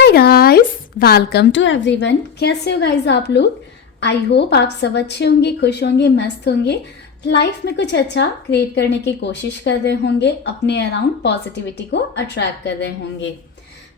Hi guys, welcome to everyone. कैसे हो guys आप लोग? आई होप आप सब अच्छे होंगे, खुश होंगे, मस्त होंगे, लाइफ में कुछ अच्छा क्रिएट करने की कोशिश कर रहे होंगे, अपने अराउंड पॉजिटिविटी को अट्रैक्ट कर रहे होंगे।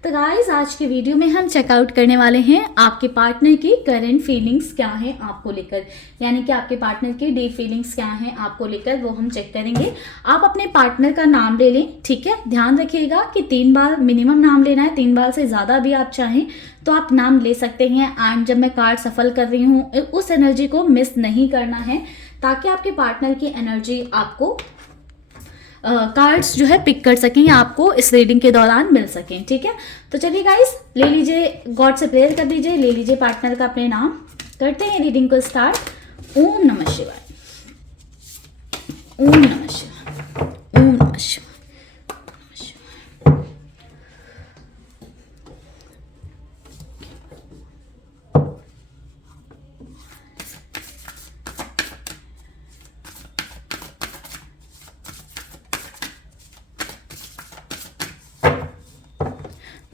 तो गाइस आज के वीडियो में हम चेकआउट करने वाले हैं आपके पार्टनर की करंट फीलिंग्स क्या हैं आपको लेकर, यानी कि आपके पार्टनर की डीप फीलिंग्स क्या हैं आपको लेकर, वो हम चेक करेंगे। आप अपने पार्टनर का नाम ले लें, ठीक है। ध्यान रखिएगा कि 3 बार मिनिमम नाम लेना है, 3 बार से ज़्यादा भी आप चाहें तो आप नाम ले सकते हैं। एंड जब मैं कार्ड सफल कर रही हूँ उस एनर्जी को मिस नहीं करना है, ताकि आपके पार्टनर की एनर्जी आपको कार्ड्स जो है पिक कर सकें या आपको इस रीडिंग के दौरान मिल सकें, ठीक है। तो चलिए गाइस, ले लीजिए, गॉड से प्रेयर कर दीजिए, ले लीजिए पार्टनर का अपने नाम, करते हैं रीडिंग को स्टार्ट। ओम नमः शिवाय, ओम नमः शिवाय, ओम नमः शिवाय।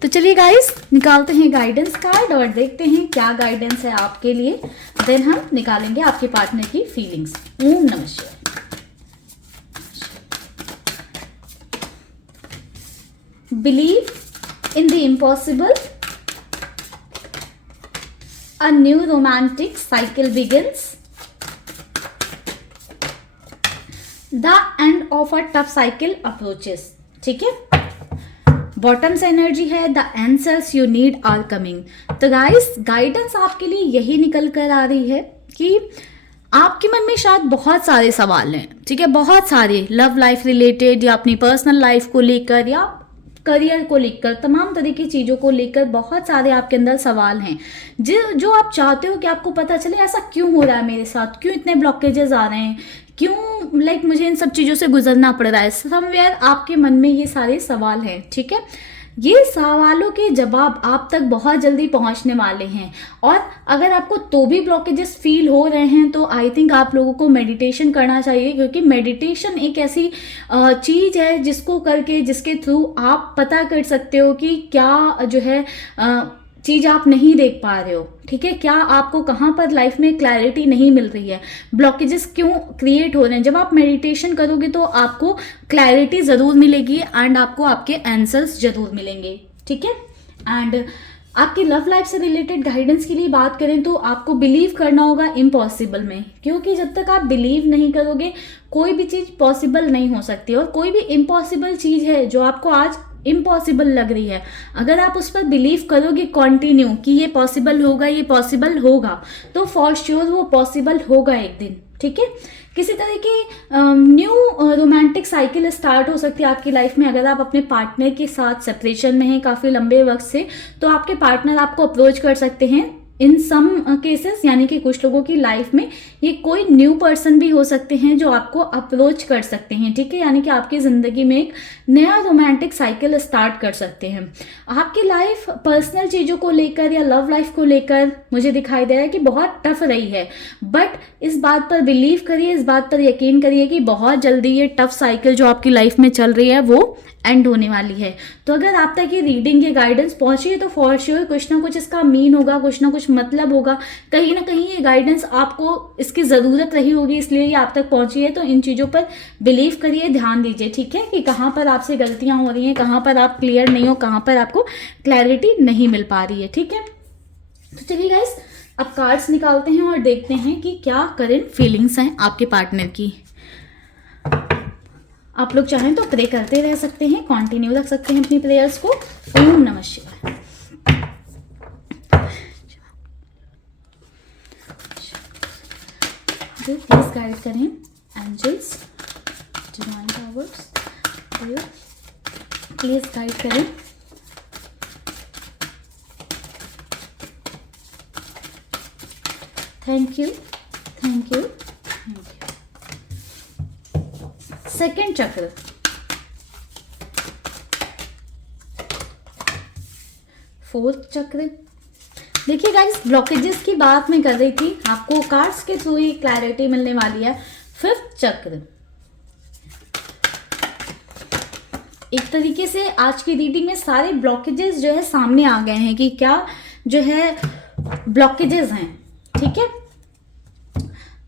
तो चलिए गाइस, निकालते हैं गाइडेंस कार्ड और देखते हैं क्या गाइडेंस है आपके लिए। देन हम निकालेंगे आपके पार्टनर की फीलिंग्स। ओम नमः शिवाय। Believe in the impossible, a new romantic cycle begins, the end of a tough cycle approaches, ठीक है। बॉटम से एनर्जी है, the answers you need are coming. तो गाइस, गाइडेंस आपके लिए यही निकल कर आ रही है कि आपके मन में शायद बहुत सारे सवाल हैं, ठीक है, बहुत सारे लव लाइफ रिलेटेड या अपनी पर्सनल लाइफ को लेकर या करियर को लेकर, तमाम तरह की चीज़ों को लेकर बहुत सारे आपके अंदर सवाल हैं जो आप चाहते हो कि आपको पता चले ऐसा क्यों हो रहा है मेरे साथ, क्यों इतने ब्लॉकेजेस आ रहे हैं, क्यों मुझे इन सब चीज़ों से गुजरना पड़ रहा है। समवेयर आपके मन में ये सारे सवाल हैं, ठीक है। ये सवालों के जवाब आप तक बहुत जल्दी पहुंचने वाले हैं। और अगर आपको तो भी ब्लॉकेजेस फील हो रहे हैं तो आई थिंक आप लोगों को मेडिटेशन करना चाहिए, क्योंकि मेडिटेशन एक ऐसी चीज़ है जिसके थ्रू आप पता कर सकते हो कि क्या जो है चीज़ आप नहीं देख पा रहे हो, ठीक है। क्या आपको कहाँ पर लाइफ में क्लैरिटी नहीं मिल रही है, ब्लॉकेजेस क्यों क्रिएट हो रहे हैं। जब आप मेडिटेशन करोगे तो आपको क्लैरिटी ज़रूर मिलेगी एंड आपको आपके आंसर्स ज़रूर मिलेंगे, ठीक है। एंड आपकी लव लाइफ से रिलेटेड गाइडेंस के लिए बात करें तो आपको बिलीव करना होगा इम्पॉसिबल में, क्योंकि जब तक आप बिलीव नहीं करोगे कोई भी चीज़ पॉसिबल नहीं हो सकती। और कोई भी इम्पॉसिबल चीज़ है जो आपको आज इम्पॉसिबल लग रही है, अगर आप उस पर बिलीव करोगे कंटिन्यू कि ये पॉसिबल होगा, तो फॉर श्योर वो पॉसिबल होगा एक दिन, ठीक है। किसी तरह की न्यू रोमांटिक साइकिल स्टार्ट हो सकती है आपकी लाइफ में। अगर आप अपने पार्टनर के साथ सेपरेशन में हैं काफ़ी लंबे वक्त से, तो आपके पार्टनर आपको अप्रोच कर सकते हैं इन सम केसेस, यानी कि कुछ लोगों की लाइफ में ये कोई न्यू पर्सन भी हो सकते हैं जो आपको अप्रोच कर सकते हैं, ठीक है। यानी कि आपकी ज़िंदगी में एक नया रोमांटिक साइकिल स्टार्ट कर सकते हैं। आपकी लाइफ पर्सनल चीज़ों को लेकर या लव लाइफ को लेकर मुझे दिखाई दे रहा है कि बहुत टफ रही है, बट इस बात पर बिलीव करिए, इस बात पर यकीन करिए कि बहुत जल्दी ये टफ साइकिल जो आपकी लाइफ में चल रही है वो एंड होने वाली है। तो अगर आप तक ये रीडिंग, ये गाइडेंस पहुंची है तो फॉर श्योर कुछ ना कुछ इसका मीन होगा, कुछ ना कुछ मतलब होगा, कहीं ना कहीं ये गाइडेंस आपको इसकी ज़रूरत रही होगी, इसलिए ये आप तक पहुंची है। तो इन चीज़ों पर बिलीव करिए, ध्यान दीजिए, ठीक है, कि कहाँ पर आपसे गलतियाँ हो रही हैं, कहाँ पर आप क्लियर नहीं हो, कहाँ पर आपको क्लैरिटी नहीं मिल पा रही है, ठीक है। तो चलिए गाइस, अब कार्ड्स निकालते हैं और देखते हैं कि क्या करंट फीलिंग्स हैं आपके पार्टनर की। आप लोग चाहें तो प्रे करते रह सकते हैं, कंटिन्यू रख सकते हैं अपनी प्रेयर्स को। ओम नमः शिवाय। प्लीज गाइड करें angels, divine powers, please guide करें। Thank you, thank you, thank you. Second chakra, fourth chakra. देखिए गाइस, ब्लॉकेजेस की बात मैं कर रही थी, आपको कार्ड्स के थ्रू ही क्लैरिटी मिलने वाली है। फिफ्थ चक्र, एक तरीके से आज की रीडिंग में सारे ब्लॉकेजेस जो है सामने आ गए हैं कि क्या जो है ब्लॉकेजेस हैं, ठीक है।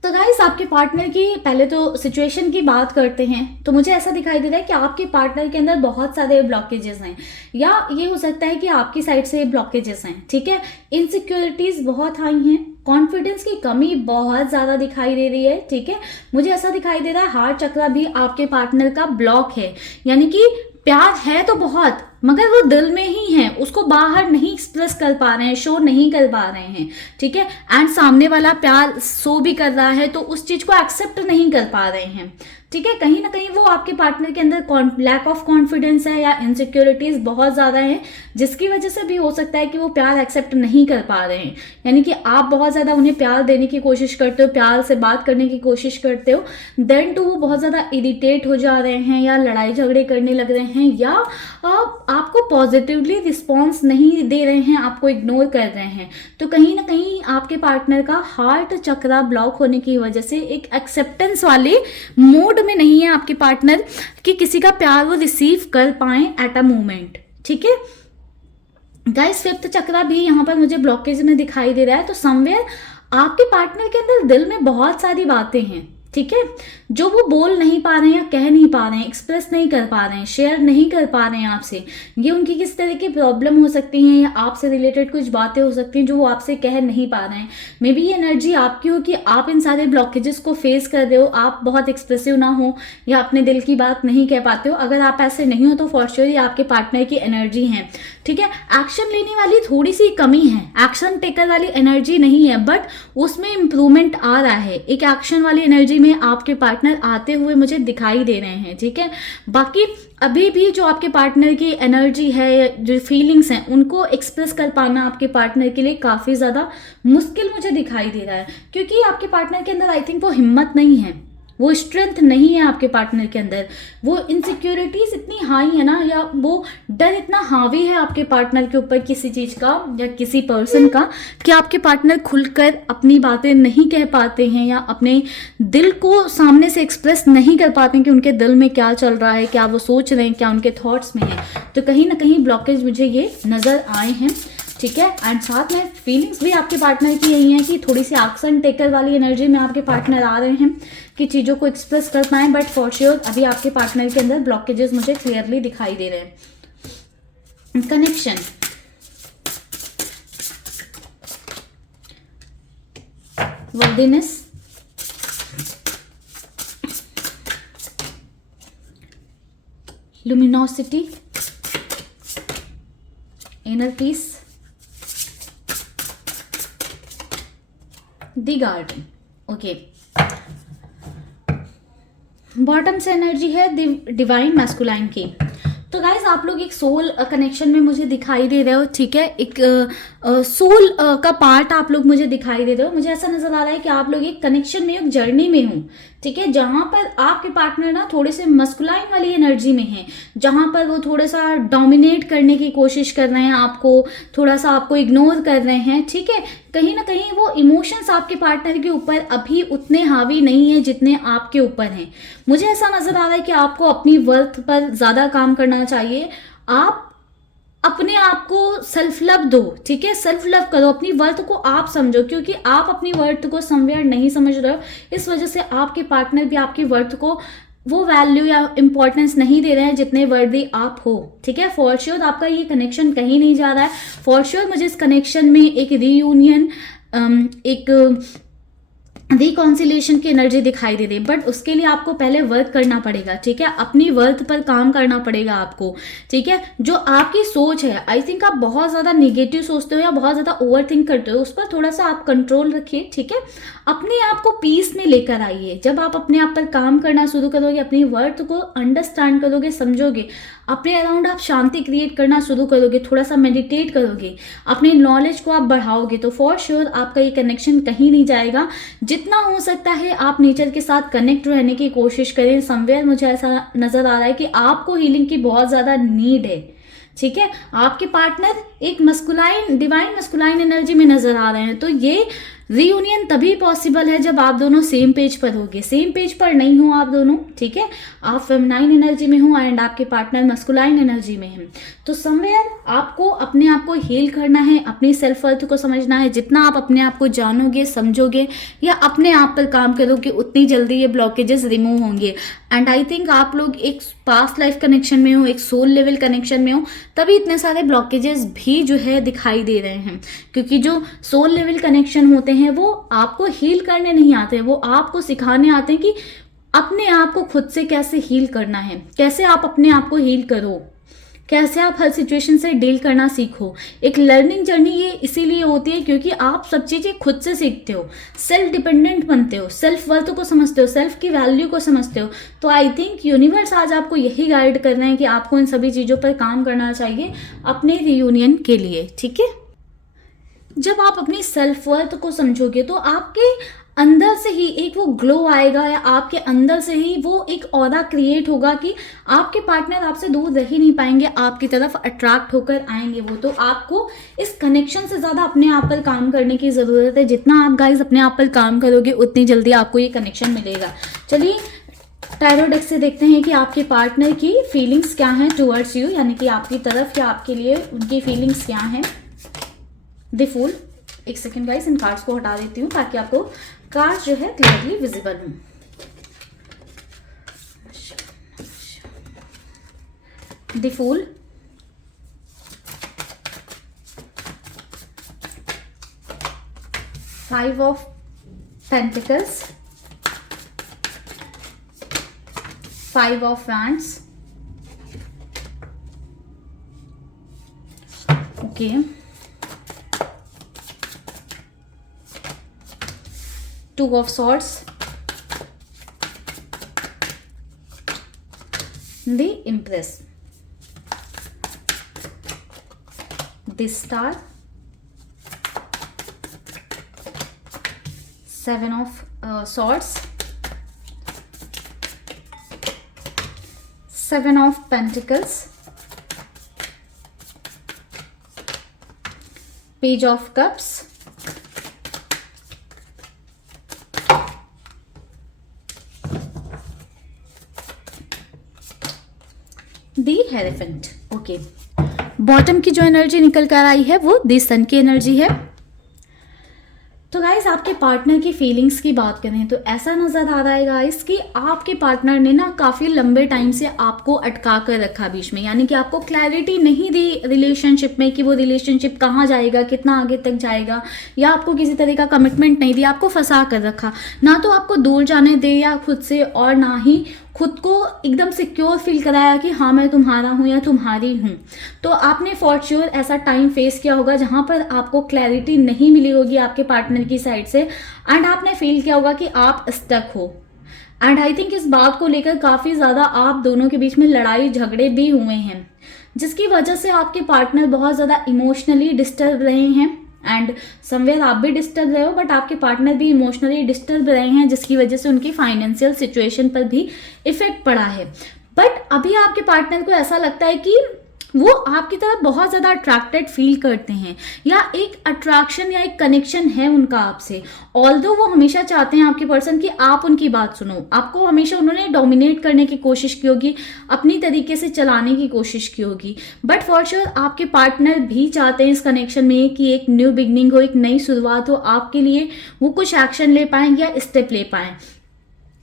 तो गाइस आपके पार्टनर की पहले तो सिचुएशन की बात करते हैं, तो मुझे ऐसा दिखाई दे रहा है कि आपके पार्टनर के अंदर बहुत सारे ब्लॉकेजेस हैं, या ये हो सकता है कि आपकी साइड से ब्लॉकेजेस हैं, ठीक है। इनसिक्योरिटीज बहुत हाई हैं, कॉन्फिडेंस की कमी बहुत ज़्यादा दिखाई दे रही है, ठीक है। मुझे ऐसा दिखाई दे रहा है हार्ट चक्र भी आपके पार्टनर का ब्लॉक है, यानी कि प्यार है तो बहुत, मगर वो दिल में ही है, उसको बाहर नहीं एक्सप्रेस कर पा रहे हैं, शो नहीं कर पा रहे हैं, ठीक है। एंड सामने वाला प्यार शो भी कर रहा है तो उस चीज को एक्सेप्ट नहीं कर पा रहे हैं, ठीक है। कहीं ना कहीं वो आपके पार्टनर के अंदर लैक ऑफ कॉन्फिडेंस है या इनसिक्योरिटीज बहुत ज्यादा है, जिसकी वजह से भी हो सकता है कि वो प्यार एक्सेप्ट नहीं कर पा रहे हैं। यानी कि आप बहुत ज्यादा उन्हें प्यार देने की कोशिश करते हो, प्यार से बात करने की कोशिश करते हो, देन टू वो बहुत ज्यादा इरिटेट हो जा रहे हैं या लड़ाई झगड़े करने लग रहे हैं, या आपको पॉजिटिवली रिस्पॉन्स नहीं दे रहे हैं, आपको इग्नोर कर रहे हैं। तो कहीं ना कहीं आपके पार्टनर का हार्ट चक्रा ब्लॉक होने की वजह से एक एक्सेप्टेंस वाले मोड में नहीं है आपके पार्टनर कि किसी का प्यार वो रिसीव कर पाए एट अ मोमेंट, ठीक है। गाइस फिफ्थ चक्रा भी यहाँ पर मुझे ब्लॉकेज में दिखाई दे रहा है, तो समवेयर आपके पार्टनर के अंदर दिल में बहुत सारी बातें हैं, ठीक है, जो वो बोल नहीं पा रहे हैं या कह नहीं पा रहे हैं, एक्सप्रेस नहीं कर पा रहे हैं, शेयर नहीं कर पा रहे हैं आपसे। ये उनकी किस तरह की प्रॉब्लम हो सकती है, या आपसे रिलेटेड कुछ बातें हो सकती हैं जो वो आपसे कह नहीं पा रहे हैं। मे बी ये एनर्जी आपकी हो कि आप इन सारे ब्लॉकेजेस को फेस कर रहे हो, आप बहुत एक्सप्रेसिव ना हो या अपने दिल की बात नहीं कह पाते हो। अगर आप ऐसे नहीं हो तो फॉर श्योर ये आपके पार्टनर की एनर्जी है, ठीक है। एक्शन लेने वाली थोड़ी सी कमी है, एक्शन टेकर वाली एनर्जी नहीं है, बट उसमें इंप्रूवमेंट आ रहा है। एक एक्शन वाली एनर्जी में आपके पार्टनर आते हुए मुझे दिखाई दे रहे हैं, ठीक है। बाकी अभी भी जो आपके पार्टनर की एनर्जी है, जो फीलिंग्स हैं, उनको एक्सप्रेस कर पाना आपके पार्टनर के लिए काफ़ी ज़्यादा मुश्किल मुझे दिखाई दे रहा है, क्योंकि आपके पार्टनर के अंदर आई थिंक वो हिम्मत नहीं है, वो स्ट्रेंथ नहीं है आपके पार्टनर के अंदर। वो इनसिक्योरिटीज इतनी हाई है ना, या वो डर इतना हावी है आपके पार्टनर के ऊपर किसी चीज का या किसी पर्सन का, कि आपके पार्टनर खुलकर अपनी बातें नहीं कह पाते हैं या अपने दिल को सामने से एक्सप्रेस नहीं कर पाते हैं कि उनके दिल में क्या चल रहा है, क्या वो सोच रहे हैं, क्या उनके थॉट्स में है। तो कहीं ना कहीं ब्लॉकेज मुझे ये नजर आए हैं, ठीक है। एंड साथ में फीलिंग्स भी आपके पार्टनर की यही है कि थोड़ी सी एक्शन टेकर वाली एनर्जी में आपके पार्टनर आ रहे हैं कि चीज़ों को एक्सप्रेस कर पाए, बट फॉर श्योर अभी आपके पार्टनर के अंदर ब्लॉकेजेस मुझे क्लियरली दिखाई दे रहे हैं। Connection, worthiness, luminosity, inner peace, the garden, okay. Bottom से एनर्जी है डिवाइन मैस्कुलाइन की। तो गाइज आप लोग एक सोल कनेक्शन में मुझे दिखाई दे रहे हो, ठीक है। एक सोल का पार्ट आप लोग मुझे दिखाई दे रहे हो। मुझे ऐसा नजर आ रहा है कि आप लोग एक कनेक्शन में, एक जर्नी में हो, ठीक है, जहां पर आपके पार्टनर ना थोड़े से मस्कुलाइन वाली एनर्जी में है, जहां पर वो थोड़ा सा डोमिनेट करने की कोशिश कर रहे हैं, आपको थोड़ा सा आपको इग्नोर कर रहे हैं, ठीक है। कहीं ना कहीं वो इमोशंस आपके पार्टनर के ऊपर अभी उतने हावी नहीं है जितने आपके ऊपर हैं। मुझे ऐसा नजर आ रहा है कि आपको अपनी वर्थ पर ज्यादा काम करना चाहिए। आप अपने आप को सेल्फ लव दो, ठीक है, सेल्फ लव करो, अपनी वर्थ को आप समझो, क्योंकि आप अपनी वर्थ को समवेयर नहीं समझ रहे हो। इस वजह से आपके पार्टनर भी आपकी वर्थ को वो वैल्यू या इंपॉर्टेंस नहीं दे रहे हैं जितने वर्दी आप हो, ठीक है। फॉर श्योर आपका ये कनेक्शन कहीं नहीं जा रहा है। फॉर श्योर मुझे इस कनेक्शन में एक रीयूनियन, एक रिकॉन्सिलेशन की एनर्जी दिखाई दे रही है, बट उसके लिए आपको पहले वर्क करना पड़ेगा, ठीक है। अपनी वर्थ पर काम करना पड़ेगा आपको, ठीक है। जो आपकी सोच है, आई थिंक आप बहुत ज़्यादा नेगेटिव सोचते हो या बहुत ज़्यादा ओवर थिंक करते हो, उस पर थोड़ा सा आप कंट्रोल रखिए, ठीक है। अपने आप को पीस में लेकर आइए। जब आप अपने आप पर काम करना शुरू करोगे, अपनी वर्थ को अंडरस्टैंड करोगे, समझोगे, अपने अराउंड आप शांति क्रिएट करना शुरू करोगे, थोड़ा सा मेडिटेट करोगे, अपनी नॉलेज को आप बढ़ाओगे, तो फॉर श्योर आपका ये कनेक्शन कहीं नहीं जाएगा। जितना हो सकता है आप नेचर के साथ कनेक्ट रहने की कोशिश करें। समवेयर मुझे ऐसा नजर आ रहा है कि आपको हीलिंग की बहुत ज़्यादा नीड है, ठीक है। आपके पार्टनर एक मस्कुलाइन, डिवाइन मस्कुलाइन एनर्जी में नजर आ रहे हैं, तो ये रीयूनियन तभी पॉसिबल है जब आप दोनों सेम पेज पर होगे। सेम पेज पर नहीं हो आप दोनों, ठीक है, आप फेमिनाइन एनर्जी में हो एंड आपके पार्टनर मस्कुलाइन एनर्जी में है, तो समवेयर आपको अपने आप को हील करना है, अपनी सेल्फ वर्थ को समझना है। जितना आप अपने आप को जानोगे, समझोगे या अपने आप पर काम करोगे, उतनी जल्दी ये ब्लॉकेजेस रिमूव होंगे। एंड आई थिंक आप लोग एक पास्ट लाइफ कनेक्शन में हो, एक सोल लेवल कनेक्शन में हो, तभी इतने सारे ब्लॉकेजेस भी जो है दिखाई दे रहे हैं। क्योंकि जो सोल लेवल कनेक्शन होते हैं वो आपको हील करने नहीं आते, वो आपको सिखाने आते हैं कि अपने आप को खुद से कैसे हील करना है, कैसे आप अपने आप को हील करो, कैसे आप हर सिचुएशन से डील करना सीखो। एक लर्निंग जर्नी ये इसीलिए होती है क्योंकि आप सब चीज़ें खुद से सीखते हो, सेल्फ डिपेंडेंट बनते हो, सेल्फ वर्थ को समझते हो, सेल्फ की वैल्यू को समझते हो। तो आई थिंक यूनिवर्स आज आपको यही गाइड कर रहे हैं कि आपको इन सभी चीज़ों पर काम करना चाहिए अपने रियूनियन के लिए, ठीक है। जब आप अपनी सेल्फ वर्थ को समझोगे तो आपके अंदर से ही एक वो ग्लो आएगा, या आपके अंदर से ही वो एक ऑरा क्रिएट होगा कि आपके पार्टनर आपसे दूर रह ही नहीं पाएंगे, आपकी तरफ अट्रैक्ट होकर आएंगे वो। तो आपको इस कनेक्शन से ज़्यादा अपने आप पर काम करने की ज़रूरत है। जितना आप गाइज अपने आप पर काम करोगे उतनी जल्दी आपको ये कनेक्शन मिलेगा। चलिए टैरो डेक से देखते हैं कि आपके पार्टनर की फीलिंग्स क्या हैं टुवर्ड्स यू, यानी कि आपकी तरफ या आपके लिए उनकी फीलिंग्स क्या हैं। The fool. एक सेकेंड गाइस, इन कार्ड्स को हटा देती हूँ ताकि आपको कार्ड्स जो है क्लियरली विजिबल हो। The fool, five of pentacles, five of wands, okay, two of swords, the empress, the star, seven of swords, seven of pentacles, page of cups, the hierophant. Okay, bottom की जो energy निकल कर आई है वो दी सन की energy है। तो guys आपके पार्टनर की फीलिंग्स की बात करें तो ऐसा नज़र आ रहा है गाइस कि आपके पार्टनर ने ना काफ़ी लंबे टाइम से आपको अटका कर रखा बीच में, यानी कि आपको क्लैरिटी नहीं दी रिलेशनशिप में कि वो रिलेशनशिप कहाँ जाएगा, कितना आगे तक जाएगा, या आपको किसी तरह का कमिटमेंट नहीं दिया, आपको फंसा कर रखा। ना तो आपको दूर जाने दे या खुद से, और ना ही खुद को एकदम सिक्योर फील कराया कि हाँ मैं तुम्हारा हूँ या तुम्हारी हूँ। तो आपने फॉर श्योर ऐसा टाइम फेस किया होगा जहाँ पर आपको क्लैरिटी नहीं मिली होगी आपके पार्टनर की साइड से, एंड आपने फील किया होगा कि आप स्टक हो। एंड आई थिंक इस बात को लेकर काफ़ी ज़्यादा आप दोनों के बीच में लड़ाई झगड़े भी हुए हैं, जिसकी वजह से आपके पार्टनर बहुत ज़्यादा इमोशनली डिस्टर्ब रहे हैं, एंड समवेयर आप भी डिस्टर्ब रहे हो, बट आपके पार्टनर भी इमोशनली डिस्टर्ब रहे हैं, जिसकी वजह से उनकी फाइनेंशियल सिचुएशन पर भी इफेक्ट पड़ा है। बट अभी आपके पार्टनर को ऐसा लगता है कि वो आपकी तरफ बहुत ज़्यादा अट्रैक्टेड फील करते हैं, या एक अट्रैक्शन या एक कनेक्शन है उनका आपसे। ऑल्दो वो हमेशा चाहते हैं आपके पर्सन कि आप उनकी बात सुनो, आपको हमेशा उन्होंने डोमिनेट करने की कोशिश की होगी, अपनी तरीके से चलाने की कोशिश की होगी, बट फॉर श्योर आपके पार्टनर भी चाहते हैं इस कनेक्शन में कि एक न्यू बिगनिंग हो, एक नई शुरुआत हो आपके लिए, वो कुछ एक्शन ले पाएँ या स्टेप ले पाएँ।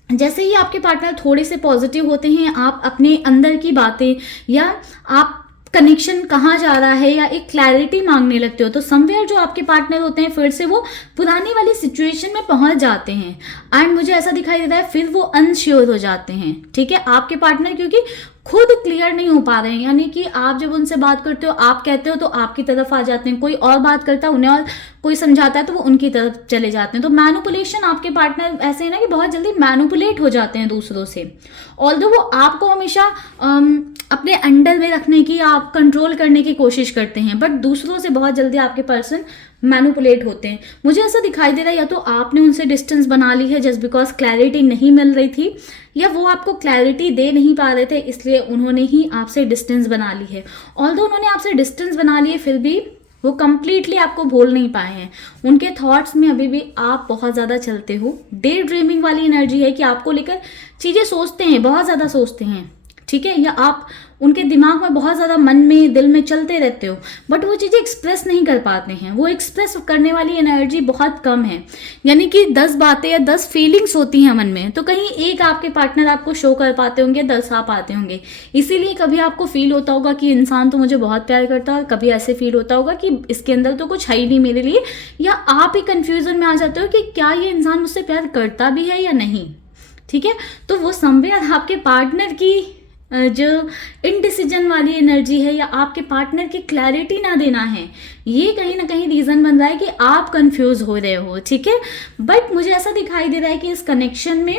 जैसे ही आपके पार्टनर थोड़े से पॉजिटिव होते हैं, आप अपने अंदर की बातें या आप कनेक्शन कहाँ जा रहा है या एक क्लैरिटी मांगने लगते हो, तो समवेयर जो आपके पार्टनर होते हैं फिर से वो पुरानी वाली सिचुएशन में पहुंच जाते हैं, एंड मुझे ऐसा दिखाई देता है फिर वो अनश्योर हो जाते हैं। ठीक है, आपके पार्टनर क्योंकि खुद क्लियर नहीं हो पा रहे हैं, यानी कि आप जब उनसे बात करते हो, आप कहते हो तो आपकी तरफ आ जाते हैं, कोई और बात करता है उन्हें और कोई समझाता है तो वो उनकी तरफ चले जाते हैं। तो मैनिपुलेशन, आपके पार्टनर ऐसे है ना कि बहुत जल्दी मैनिपुलेट हो जाते हैं दूसरों से। ऑल्दो वो आपको हमेशा अपने अंडर में रखने की, आप कंट्रोल करने की कोशिश करते हैं, बट दूसरों से बहुत जल्दी आपके पर्सन मैनिपुलेट होते हैं। मुझे ऐसा दिखाई दे रहा है या तो आपने उनसे डिस्टेंस बना ली है जस्ट बिकॉज क्लैरिटी नहीं मिल रही थी, या वो आपको क्लैरिटी दे नहीं पा रहे थे इसलिए उन्होंने ही आपसे डिस्टेंस बना ली है। ऑल्दो उन्होंने आपसे डिस्टेंस बना लिए फिर भी वो कंप्लीटली आपको भूल नहीं पाए हैं, उनके थॉट्स में अभी भी आप बहुत ज़्यादा चलते हो। डे ड्रीमिंग वाली एनर्जी है कि आपको लेकर चीज़ें सोचते हैं, बहुत ज़्यादा सोचते हैं, ठीक है, या आप उनके दिमाग में बहुत ज़्यादा मन में दिल में चलते रहते हो, बट वो चीज़ें एक्सप्रेस नहीं कर पाते हैं। वो एक्सप्रेस करने वाली एनर्जी बहुत कम है, यानी कि 10 बातें या 10 फीलिंग्स होती हैं मन में, तो कहीं एक आपके पार्टनर आपको शो कर पाते होंगे, दर्शा पाते होंगे। इसीलिए कभी आपको फील होता होगा कि इंसान तो मुझे बहुत प्यार करता है, और कभी ऐसे फील होता होगा कि इसके अंदर तो कुछ है ही नहीं मेरे लिए, या आप ही कन्फ्यूजन में आ जाते हो कि क्या ये इंसान मुझसे प्यार करता भी है या नहीं, ठीक है। तो वो समवेयर आपके पार्टनर की जो इनडिसीजन वाली एनर्जी है, या आपके पार्टनर की क्लैरिटी ना देना है, ये कहीं ना कहीं रीज़न बन रहा है कि आप कंफ्यूज हो रहे हो, ठीक है। बट मुझे ऐसा दिखाई दे रहा है कि इस कनेक्शन में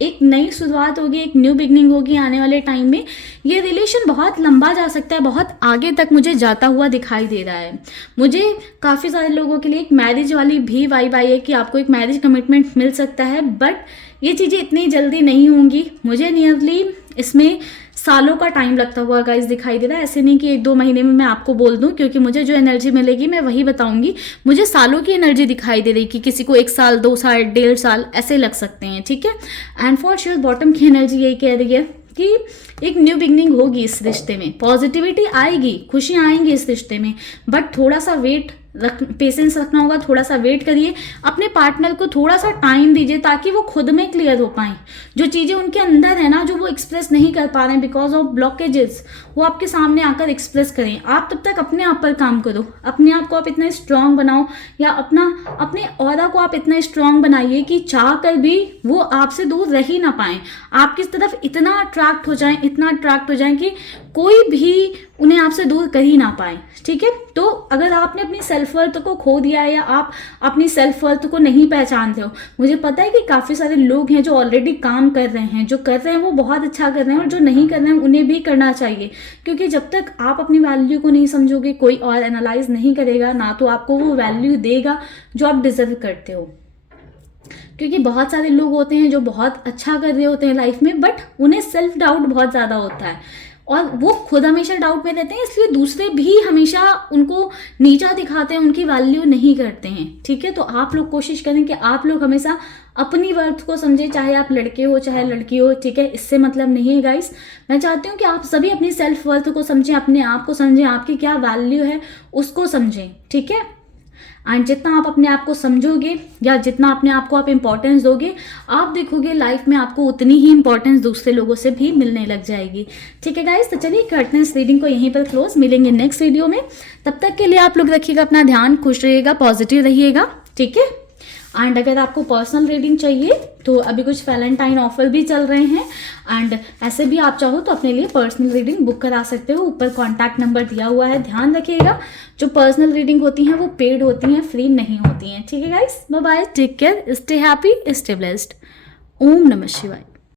एक नई शुरुआत होगी, एक न्यू बिगनिंग होगी आने वाले टाइम में। ये रिलेशन बहुत लंबा जा सकता है, बहुत आगे तक मुझे जाता हुआ दिखाई दे रहा है। मुझे काफ़ी सारे लोगों के लिए एक मैरिज वाली भी वाइब आई है कि आपको एक मैरिज कमिटमेंट मिल सकता है, बट ये चीज़ें इतनी जल्दी नहीं होंगी। मुझे नियरली इसमें सालों का टाइम लगता हुआ गाइस दिखाई दे रहा है। ऐसे नहीं कि 1-2 महीने में मैं आपको बोल दूं, क्योंकि मुझे जो एनर्जी मिलेगी मैं वही बताऊंगी। मुझे सालों की एनर्जी दिखाई दे रही कि किसी को 1 साल, 2 साल, 1.5 साल ऐसे लग सकते हैं, ठीक है। एंड फॉर श्योर बॉटम की एनर्जी यही कह रही है कि एक न्यू बिगनिंग होगी इस रिश्ते में, पॉजिटिविटी आएगी, खुशियाँ आएंगी इस रिश्ते में, बट थोड़ा सा पेशेंस रखना होगा, थोड़ा सा वेट करिए, अपने पार्टनर को थोड़ा सा टाइम दीजिए ताकि वो खुद में क्लियर हो पाए। जो चीज़ें उनके अंदर है ना, जो वो एक्सप्रेस नहीं कर पा रहे हैं बिकॉज ऑफ ब्लॉकेजेस, वो आपके सामने आकर एक्सप्रेस करें। आप तब तक अपने आप पर काम करो, अपने आप को आप इतना स्ट्रांग बनाओ, या अपने ऑरा को आप इतना स्ट्रांग बनाइए कि चाह कर भी वो आपसे दूर रह ही ना पाए, आपकी तरफ इतना अट्रैक्ट हो जाए कि कोई भी उन्हें आपसे दूर कर ही ना पाए, ठीक है। तो अगर आपने अपनी सेल्फ वर्थ को खो दिया है, या आप अपनी सेल्फ वर्थ को नहीं पहचानते हो, मुझे पता है कि काफ़ी सारे लोग हैं जो ऑलरेडी काम कर रहे हैं, जो कर रहे हैं वो बहुत अच्छा कर रहे हैं, और जो नहीं कर रहे हैं उन्हें भी करना चाहिए, क्योंकि जब तक आप अपनी वैल्यू को नहीं समझोगे, कोई और एनालाइज नहीं करेगा ना, तो आपको वो वैल्यू देगा जो आप डिजर्व करते हो। क्योंकि बहुत सारे लोग होते हैं जो बहुत अच्छा कर रहे होते हैं लाइफ में, बट उन्हें सेल्फ डाउट बहुत ज़्यादा होता है, और वो खुद हमेशा डाउट में रहते हैं, इसलिए दूसरे भी हमेशा उनको नीचा दिखाते हैं, उनकी वैल्यू नहीं करते हैं, ठीक है। तो आप लोग कोशिश करें कि आप लोग हमेशा अपनी वर्थ को समझें, चाहे आप लड़के हो चाहे लड़की हो, ठीक है। इससे मतलब नहीं है गाइस, मैं चाहती हूँ कि आप सभी अपनी सेल्फ वर्थ को समझें, अपने आप को समझें, आपकी क्या वैल्यू है उसको समझें, ठीक है। एंड जितना आप अपने आप को समझोगे, या जितना अपने आप को आप इंपॉर्टेंस दोगे, आप देखोगे लाइफ में आपको उतनी ही इंपॉर्टेंस दूसरे लोगों से भी मिलने लग जाएगी, ठीक है गाइस। तो चलिए करते हैं इस रीडिंग को यहीं पर क्लोज, मिलेंगे नेक्स्ट वीडियो में। तब तक के लिए आप लोग रखिएगा अपना ध्यान, खुश रहिएगा, पॉजिटिव रहिएगा, ठीक है। एंड अगर आपको पर्सनल रीडिंग चाहिए तो अभी कुछ वैलेंटाइन ऑफर भी चल रहे हैं, एंड ऐसे भी आप चाहो तो अपने लिए पर्सनल रीडिंग बुक करा सकते हो। ऊपर कॉन्टैक्ट नंबर दिया हुआ है, ध्यान रखिएगा। जो पर्सनल रीडिंग होती हैं वो पेड होती हैं, फ्री नहीं होती हैं, ठीक है guys. Bye bye, take care, stay happy, stay blessed. ओम नमः शिवाय।